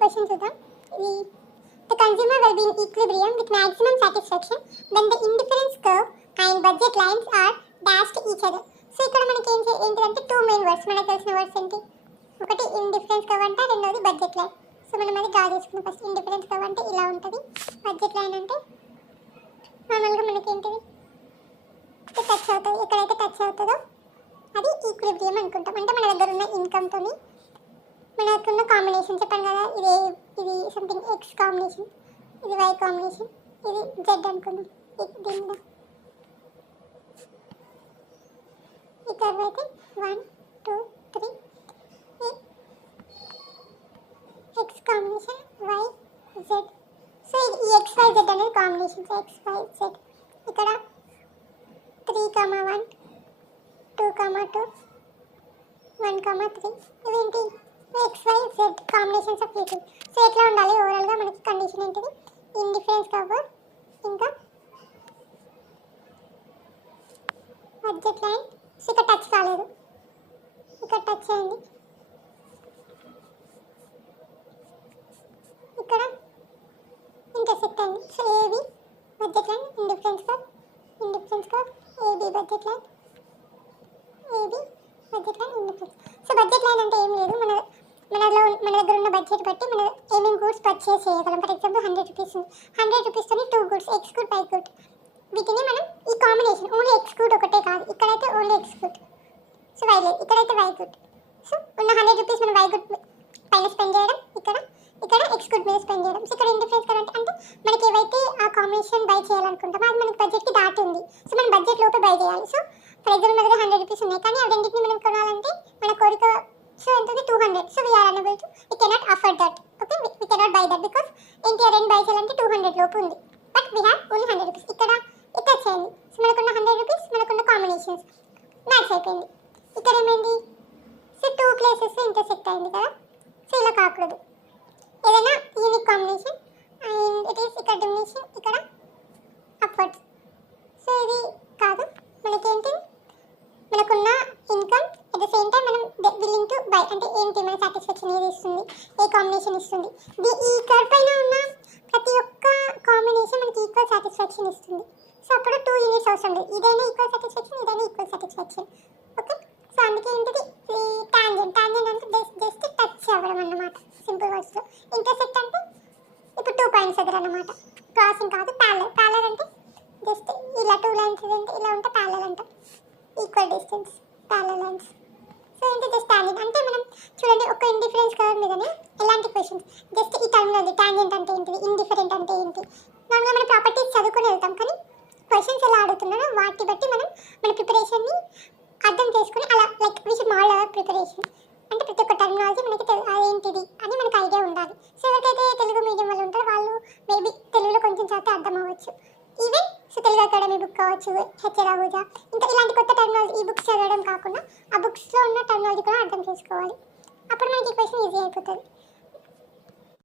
Question చూద్దాం. ఇది the consumer will be in equilibrium with maximum satisfaction when the indifference curve and budget lines are dashed each other. So ఇక్కడ మనకి ఏంటిదంటే two main words, మనకు తెలిసిన words ఏంటి, ఒకటి ఇండిఫరెన్స్ కర్వ్ అంట, రెండోది బడ్జెట్ లైన్. సో మనం అది డ్రా చేసుకున్నాం. ఫస్ట్ ఇండిఫరెన్స్ కర్వ్ అంటే ఇలా ఉంటుంది, బడ్జెట్ లైన్ అంటే నార్మల్గా మనకి ఏంటిది టచ్ అవుతుంది, ఎక్కడైతే టచ్ అవుతుందో అది ఈక్విలిబ్రియం అనుకుంటాం. అంటే మన దగ్గర ఉన్న ఇన్కమ్తో మనకున్న కాంబినేషన్ చెప్పాను కదా, ఇది సంథింగ్ ఎక్స్ కాంబినేషన్, ఇది వై కాంబినేషన్, ఇది జెడ్ అనుకున్నాం. దీనిలో ఈ కర్వ్ అయితే 1 2 3 X combination Y Z. So ఈ ఎక్స్ వై జెడ్ అనేది combination. So X Y Z ఇక్కడ 3,1 2,2 1,3 ఇవేంటి X Y Z combinations of people. So ఎట్లా ఉండాలి ఓవరాల్గా మనకి కండిషన్ ఏంటిది, ఇండిఫరెన్స్ కర్వ్ ఇంకా బడ్జెట్ లైన్. సో ఇక్కడ టచ్ కాలేదు, ఇక్కడ టచ్ అయింది, ఇక్కడ ఇంటర్సెక్ట్ అయింది. So AB budget line, indifference curve A B budget line, A B budget line, indifference. So budget line అంటే ఏం లేదు, మన దగ్గర ఉన్న బడ్జెట్ బట్టి మనం ఏమేమి గూడ్స్ పర్చేస్ చేయగలం. ఫర్ ఎగ్జాంపుల్ 100 రూపీస్ ఉంది, 100 రూపీస్తోని 2 goods, X good Y good, వీటిని మనం ఈ కాంబినేషన్ ఓన్లీ ఎక్స్ గుడ్ ఒకటే కాదు, ఇక్కడైతే only X good, so Y లేదు, ఇక్కడైతే వై గుడ్. సో ఉన్న 100 రూపీస్ మనం వై గుడ్ పైన స్పెండ్ చేయడం, ఇక్కడ ఎక్స్ గుడ్ మీద స్పెండ్ చేయడం. సో ఇక్కడ ఇండిఫరెన్స్ కరెంట్ అంటే మనకి ఏవైతే ఆ కాంబినేషన్ బై చేయాలనుకుంటామో అది మనకి బడ్జెట్కి దాటి ఉంది. సో మనం బడ్జెట్ లోపే బై చేయాలి. సో ఫర్ ఎగ్జాంపుల్ మన దగ్గర 100 రూపీస్ ఉన్నాయి, కానీ ఆ రెండింటిని మనం కొనాలంటే మన కోరిక సో ఎంత 200. So we are unable to we cannot afford that. Okay, we cannot buy that because ఏంటి ఆ రెండు బై చేయాలంటే 200 లోపు ఉంది, but we have only 100 rupees. ఇక్కడ చేయండి. సో మనకున్న 100 రూపీస్ మనకున్న కాంబినేషన్స్ మ్యాచ్ అయిపోయింది. ఇక్కడ ఏమైంది, సో 2 ప్లేసెస్ ఇంటర్సెక్ట్ అయింది కదా. సో ఇలా కాకూడదు, ఏదైనా unique combination and it is ఇక్కడ డిమినిషన్, ఇక్కడ అప్వర్డ్స్. సో ఇది కాదు, మనకేంటి మనకున్న income at the same time మనం విల్లింగ్ టు బై అంటే ఏంటి మన సాటిస్ఫాక్షన్ ఏది ఇస్తుంది, ఏ కాంబినేషన్ ఇస్తుంది. ఈ కర్వ్ పైన ఉన్న ప్రతి ఒక్క కాంబినేషన్ మనకి ఈక్వల్ సాటిస్ఫాక్షన్ ఇస్తుంది. సో అప్పుడు 2 యూనిట్స్ అవసరం లేదు, ఇదైనా ఈక్వల్ సాటిస్ఫాక్షన్, ఇదైనా ఈక్వల్ సాటిస్ఫాక్షన్. ఓకే, సో అందుకే ఏంటిది టాంజెంట్ అంటే జస్ట్ టచ్ అవ్వడం అన్నమాట సింపుల్ వర్డ్స్లో. ఇంటర్సెక్ట్ అంటే ఇప్పుడు 2 పాయింట్స్ దగ్గర అన్నమాట, క్రాసింగ్ కాదు. ప్యారలల్ అంటే జస్ట్ ఇలా 2 లైన్స్ అంటే ఇలా ఉంటే ప్యారలల్ అంట, equal distance parallel lines. So ఏంటి జస్ట్ టాంజెంట్ అంటే మనం చూడండి ఒక ఇండిఫరెన్స్ కర్వ్ మీదనే ఎలాంటి క్వశ్చన్స్ జస్ట్ ఈ టర్మినాలజీ టాంజెంట్ అంటే ఏంటిది, ఇండిఫరెంట్ అంటే ఏంటి, నార్మల్గా మనం ప్రాపర్టీస్ చదువుకొని వెళ్తాం, కానీ క్వశ్చన్స్ ఎలా అడుగుతున్నారో వాటి బట్టి మనం మన ప్రిపరేషన్ని అర్థం చేసుకుని అలా like we should model our preparation. అంటే ప్రతి ఒక్క టర్మినాలజీ మనకి అదేంటిది అని మనకు ఐడియా ఉండాలి. సో ఎవరికైతే తెలుగు మీడియం వాళ్ళు ఉంటారో వాళ్ళు మేబీ తెలుగులో కొంచెం చదివితే అర్థం అవ్వచ్చు. Even so Telugu academy book కావచ్చు, హెచ్ఏ రాహుజా, ఇంకా ఇలాంటి కొత్త టర్మినాలజీ ఈ బుక్స్ చదవడం కాకుండా ఆ బుక్స్లో ఉన్న టర్మినాలజీ కూడా అర్థం చేసుకోవాలి. అప్పుడు మనకి ఈ క్వశ్చన్ ఈజీ అయిపోతుంది.